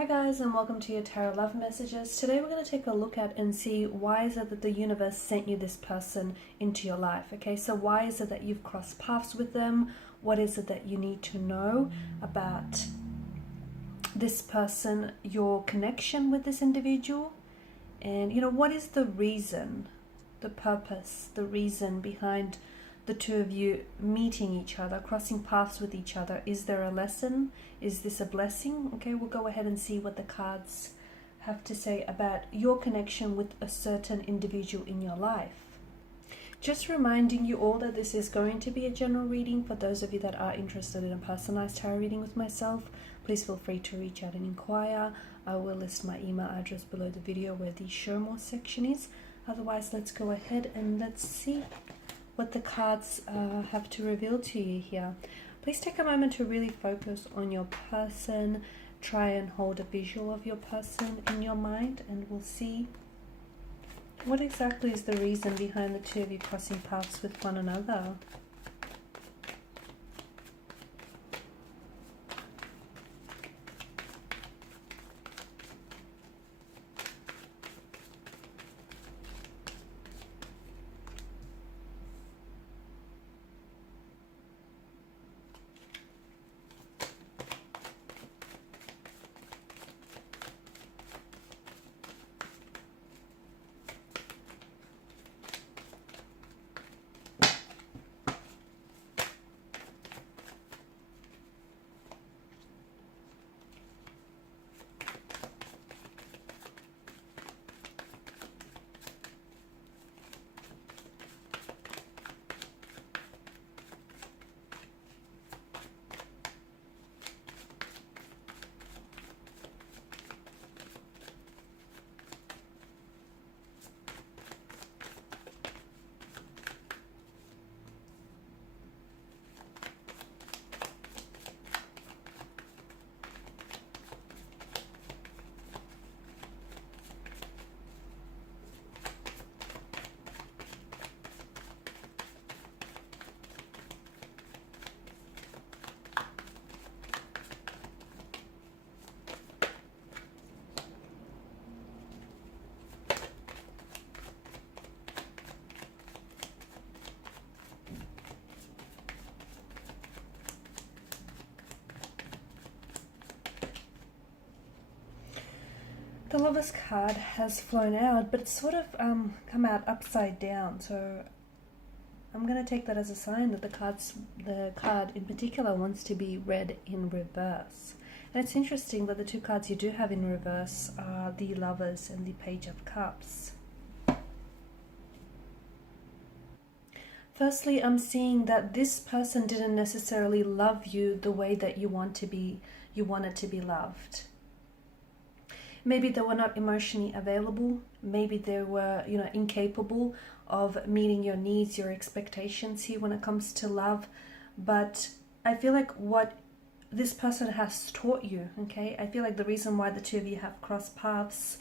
Hi guys, and welcome to your Tarot Love Messages. Today we're going to take a look at and see why is it that the universe sent you this person into your life. Okay, so why is it that you've crossed paths with them? What is it that you need to know about this person, your connection with this individual? And what is the reason, the purpose, the reason behind the two of you meeting each other, crossing paths with each other? Is there a lesson? Is this a blessing? Okay, we'll go ahead and see what the cards have to say about your connection with a certain individual in your life. Just reminding you all that this is going to be a general reading. For those of you that are interested in a personalized tarot reading with myself, please feel free to reach out and inquire. I will list my email address below the video where the show more section is. Otherwise, let's go ahead and let's see what the cards have to reveal to you here. Please take a moment to really focus on your person. Try and hold a visual of your person in your mind, and we'll see what exactly is the reason behind the two of you crossing paths with one another. The Lover's card has flown out, but it's sort of come out upside down. So I'm going to take that as a sign that the card in particular wants to be read in reverse. And it's interesting that the two cards you do have in reverse are the Lovers and the Page of Cups. Firstly, I'm seeing that this person didn't necessarily love you the way that you wanted to be loved. Maybe they were not emotionally available. Maybe they were, incapable of meeting your needs, your expectations here when it comes to love. But I feel like what this person has taught you, okay? I feel like the reason why the two of you have crossed paths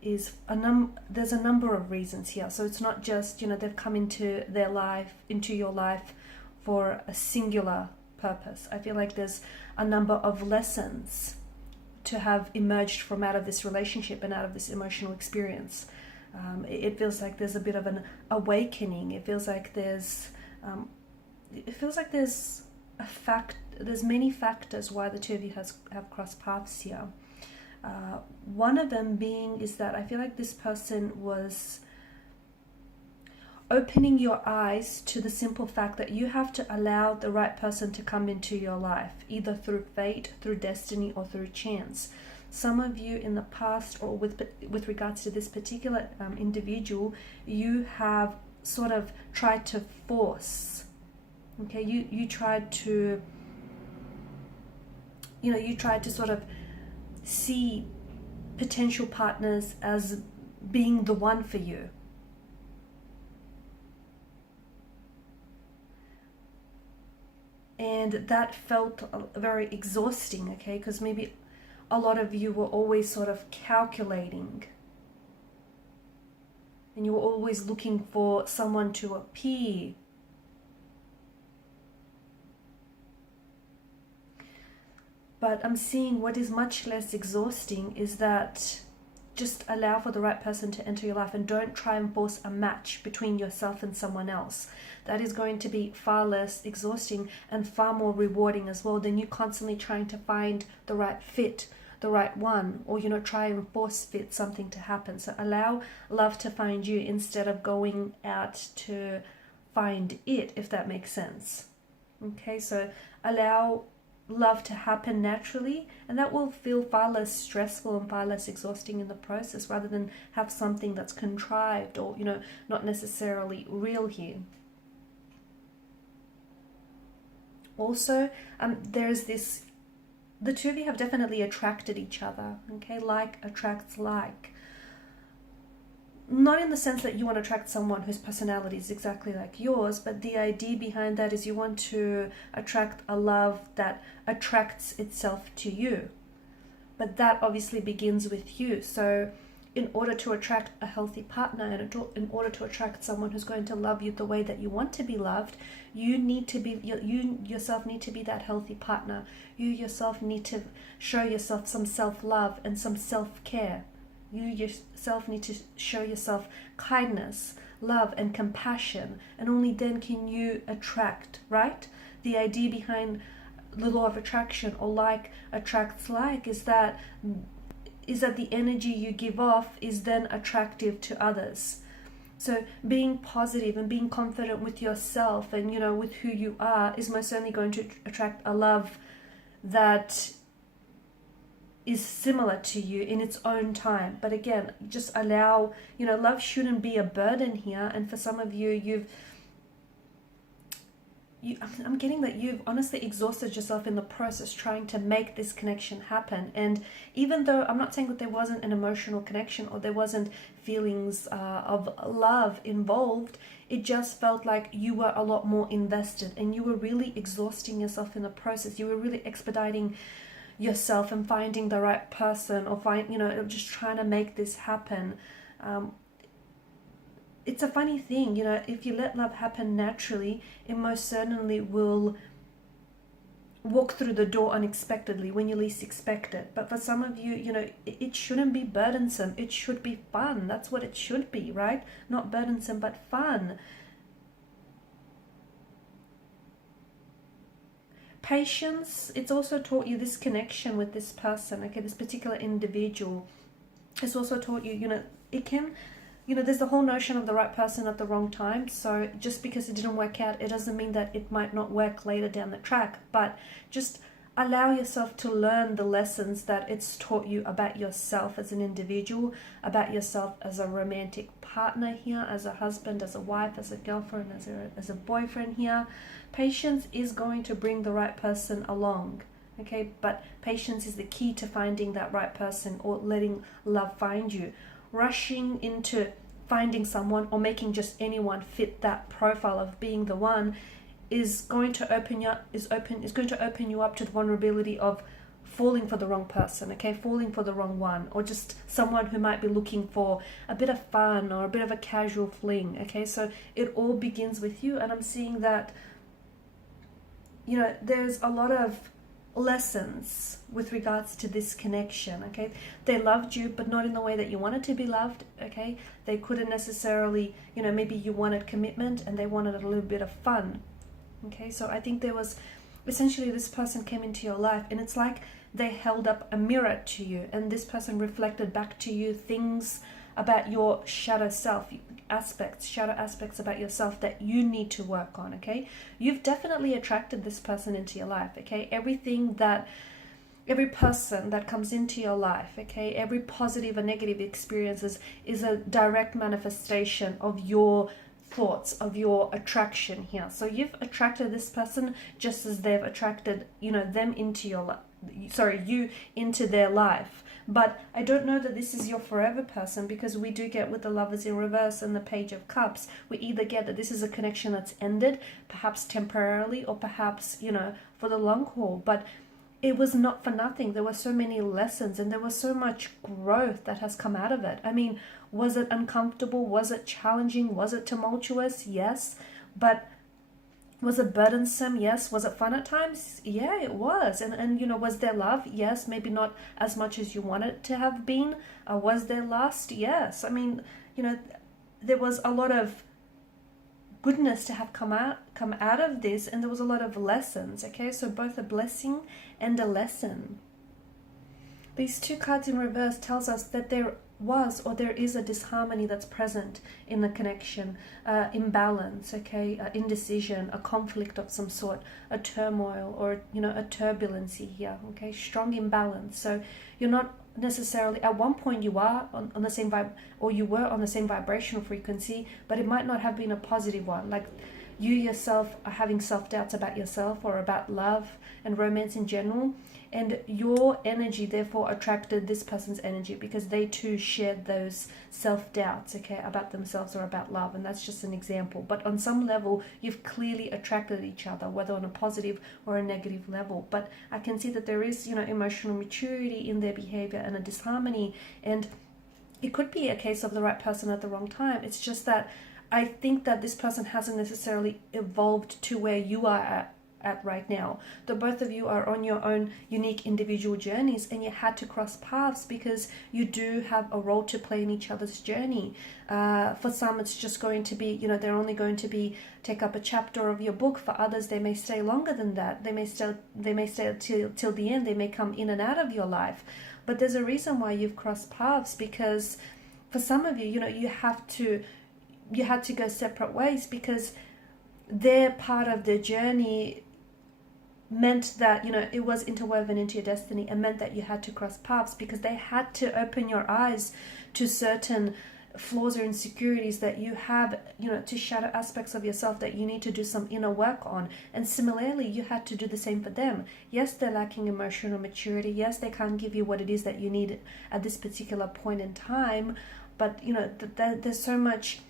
is there's a number of reasons here. So it's not just, they've come into your life for a singular purpose. I feel like there's a number of lessons to have emerged from out of this relationship and out of this emotional experience. It feels like there's a bit of an awakening. It feels like there's there's many factors why the two of you have crossed paths here. One of them being is that I feel like this person was opening your eyes to the simple fact that you have to allow the right person to come into your life, either through fate, through destiny, or through chance. Some of you in the past, or with regards to this particular individual, you have sort of tried to force. Okay, you tried to sort of see potential partners as being the one for you. And that felt very exhausting, okay? Because maybe a lot of you were always sort of calculating. And you were always looking for someone to appear. But I'm seeing what is much less exhausting is that just allow for the right person to enter your life and don't try and force a match between yourself and someone else. That is going to be far less exhausting and far more rewarding as well than you constantly trying to find the right fit, the right one, or try and force fit something to happen. So allow love to find you instead of going out to find it, if that makes sense. Okay, so allow love to happen naturally, and that will feel far less stressful and far less exhausting in the process, rather than have something that's contrived or not necessarily real here. Also, there's this, the two of you have definitely attracted each other. Okay, like attracts like. Not in the sense that you want to attract someone whose personality is exactly like yours, but the idea behind that is you want to attract a love that attracts itself to you. But that obviously begins with you. So in order to attract a healthy partner and in order to attract someone who's going to love you the way that you want to be loved, you yourself need to be that healthy partner. You yourself need to show yourself some self-love and some self-care. You yourself need to show yourself kindness, love, and compassion, and only then can you attract, right? The idea behind the law of attraction, or like attracts like, is that the energy you give off is then attractive to others. So being positive and being confident with yourself and with who you are is most certainly going to attract a love that is similar to you in its own time. But again, just allow, love shouldn't be a burden here. And for some of you, I'm getting that you've honestly exhausted yourself in the process trying to make this connection happen. And even though I'm not saying that there wasn't an emotional connection or there wasn't feelings of love involved, it just felt like you were a lot more invested and you were really exhausting yourself in the process. You were really expediting yourself and finding the right person, or just trying to make this happen. It's a funny thing, if you let love happen naturally, it most certainly will walk through the door unexpectedly when you least expect it. But for some of you, it shouldn't be burdensome. It should be fun. That's what it should be, right? Not burdensome, but fun. Patience, it's also taught you this connection with this person, okay, this particular individual. It's also taught you, it can, there's the whole notion of the right person at the wrong time. So just because it didn't work out, it doesn't mean that it might not work later down the track. But just allow yourself to learn the lessons that it's taught you about yourself as an individual, about yourself as a romantic partner here, as a husband, as a wife, as a girlfriend, as a boyfriend here. Patience is going to bring the right person along, okay? But patience is the key to finding that right person, or letting love find you. Rushing into finding someone or making just anyone fit that profile of being the one is going to open you up to the vulnerability of falling for the wrong person, okay? Falling for the wrong one, or just someone who might be looking for a bit of fun or a bit of a casual fling, okay? So it all begins with you, and I'm seeing that there's a lot of lessons with regards to this connection, okay? They loved you, but not in the way that you wanted to be loved, okay? They couldn't necessarily, maybe you wanted commitment and they wanted a little bit of fun, okay? So I think there was, essentially this person came into your life and it's like they held up a mirror to you, and this person reflected back to you things about your shadow self, shadow aspects about yourself that you need to work on, okay? You've definitely attracted this person into your life, okay? Every person that comes into your life, okay? Every positive or negative experiences is a direct manifestation of your thoughts, of your attraction here. So you've attracted this person just as they've attracted, them into your life. You into their life. But I don't know that this is your forever person, because we do get with the Lovers in reverse and the Page of Cups, we either get that this is a connection that's ended, perhaps temporarily, or perhaps, for the long haul. But it was not for nothing. There were so many lessons and there was so much growth that has come out of it. I mean, was it uncomfortable? Was it challenging? Was it tumultuous? Yes. But Was it burdensome? Yes. Was it fun at times? Yeah, it was. And you know, was there love? Yes. Maybe not as much as you want it to have been. Was there lust? Yes. I mean, you know, there was a lot of goodness to have come out of this, and there was a lot of lessons. Okay, so both a blessing and a lesson. These two cards in reverse tells us that there was or there is a disharmony that's present in the connection, imbalance, okay, indecision, a conflict of some sort, a turmoil, or you know, a turbulency here, okay, strong imbalance. So you're not necessarily, at one point you are on the same vibe, or you were on the same vibrational frequency, but it might not have been a positive one. Like you yourself are having self-doubts about yourself or about love and romance in general, and your energy therefore attracted this person's energy because they too shared those self-doubts, okay, about themselves or about love. And that's just an example, but on some level you've clearly attracted each other, whether on a positive or a negative level. But I can see that there is, you know, emotional maturity in their behavior and a disharmony, and it could be a case of the right person at the wrong time. It's just that I think that this person hasn't necessarily evolved to where you are at right now. The both of you are on your own unique individual journeys, and you had to cross paths because you do have a role to play in each other's journey. For some, it's just going to be, you know, they're only going to be take up a chapter of your book. For others, they may stay longer than that. They may stay till the end. They may come in and out of your life. But there's a reason why you've crossed paths, because for some of you, you know, you had to go separate ways because their part of the journey meant that, you know, it was interwoven into your destiny, and meant that you had to cross paths because they had to open your eyes to certain flaws or insecurities that you have, you know, to shadow aspects of yourself that you need to do some inner work on. And similarly, you had to do the same for them. Yes, they're lacking emotional maturity. Yes, they can't give you what it is that you need at this particular point in time. But, you know, there's so much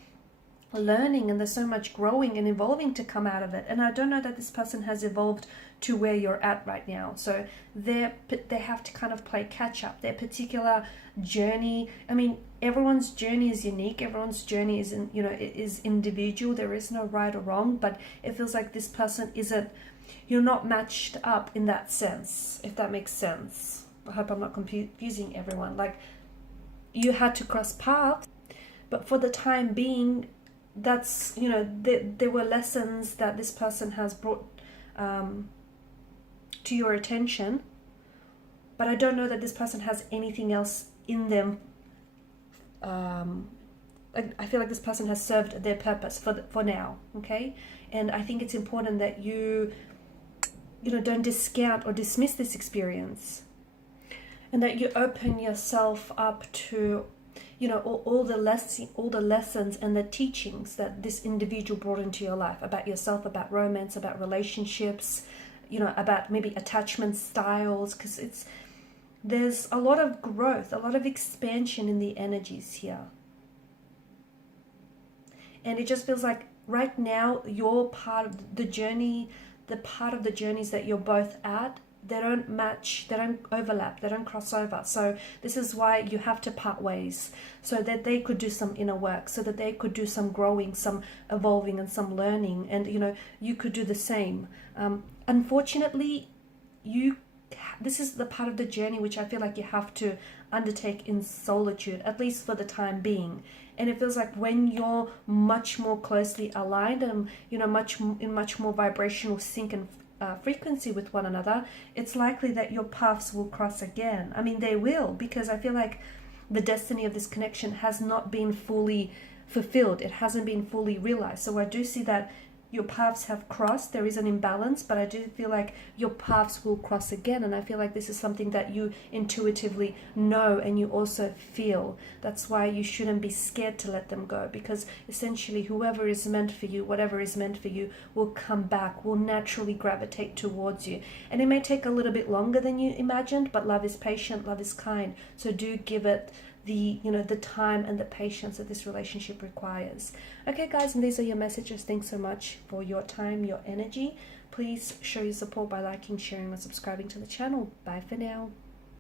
learning and there's so much growing and evolving to come out of it. And I don't know that this person has evolved to where you're at right now. So they have to kind of play catch up. Their particular journey, I mean, everyone's journey is unique. Everyone's journey is, you know, is individual. There is no right or wrong, but it feels like this person isn't, you're not matched up in that sense, if that makes sense. I hope I'm not confusing everyone. Like, you had to cross paths, but for the time being, that's, you know, there were lessons that this person has brought to your attention, but I don't know that this person has anything else in them. I feel like this person has served their purpose for now, okay? And I think it's important that you know, don't discount or dismiss this experience, and that you open yourself up to, you know, all the lessons and the teachings that this individual brought into your life about yourself, about romance, about relationships, you know, about maybe attachment styles, because there's a lot of growth, a lot of expansion in the energies here. And it just feels like right now, your part of the journey, the part of the journeys that you're both at, they don't match, they don't overlap, they don't cross over. So this is why you have to part ways, so that they could do some inner work, so that they could do some growing, some evolving, and some learning, and, you know, you could do the same. Unfortunately, this is the part of the journey which I feel like you have to undertake in solitude, at least for the time being. And it feels like when you're much more closely aligned and, you know, much more vibrational sync and frequency with one another, it's likely that your paths will cross again. I mean, they will, because I feel like the destiny of this connection has not been fully fulfilled. It hasn't been fully realized. So I do see that your paths have crossed. There is an imbalance, but I do feel like your paths will cross again. And I feel like this is something that you intuitively know and you also feel. That's why you shouldn't be scared to let them go, because essentially whoever is meant for you, whatever is meant for you, will come back, will naturally gravitate towards you. And it may take a little bit longer than you imagined, but love is patient, love is kind. So do give it the time and the patience that this relationship requires. Okay guys, and these are your messages. Thanks so much for your time, your energy. Please show your support by liking, sharing, or subscribing to the channel. Bye for now.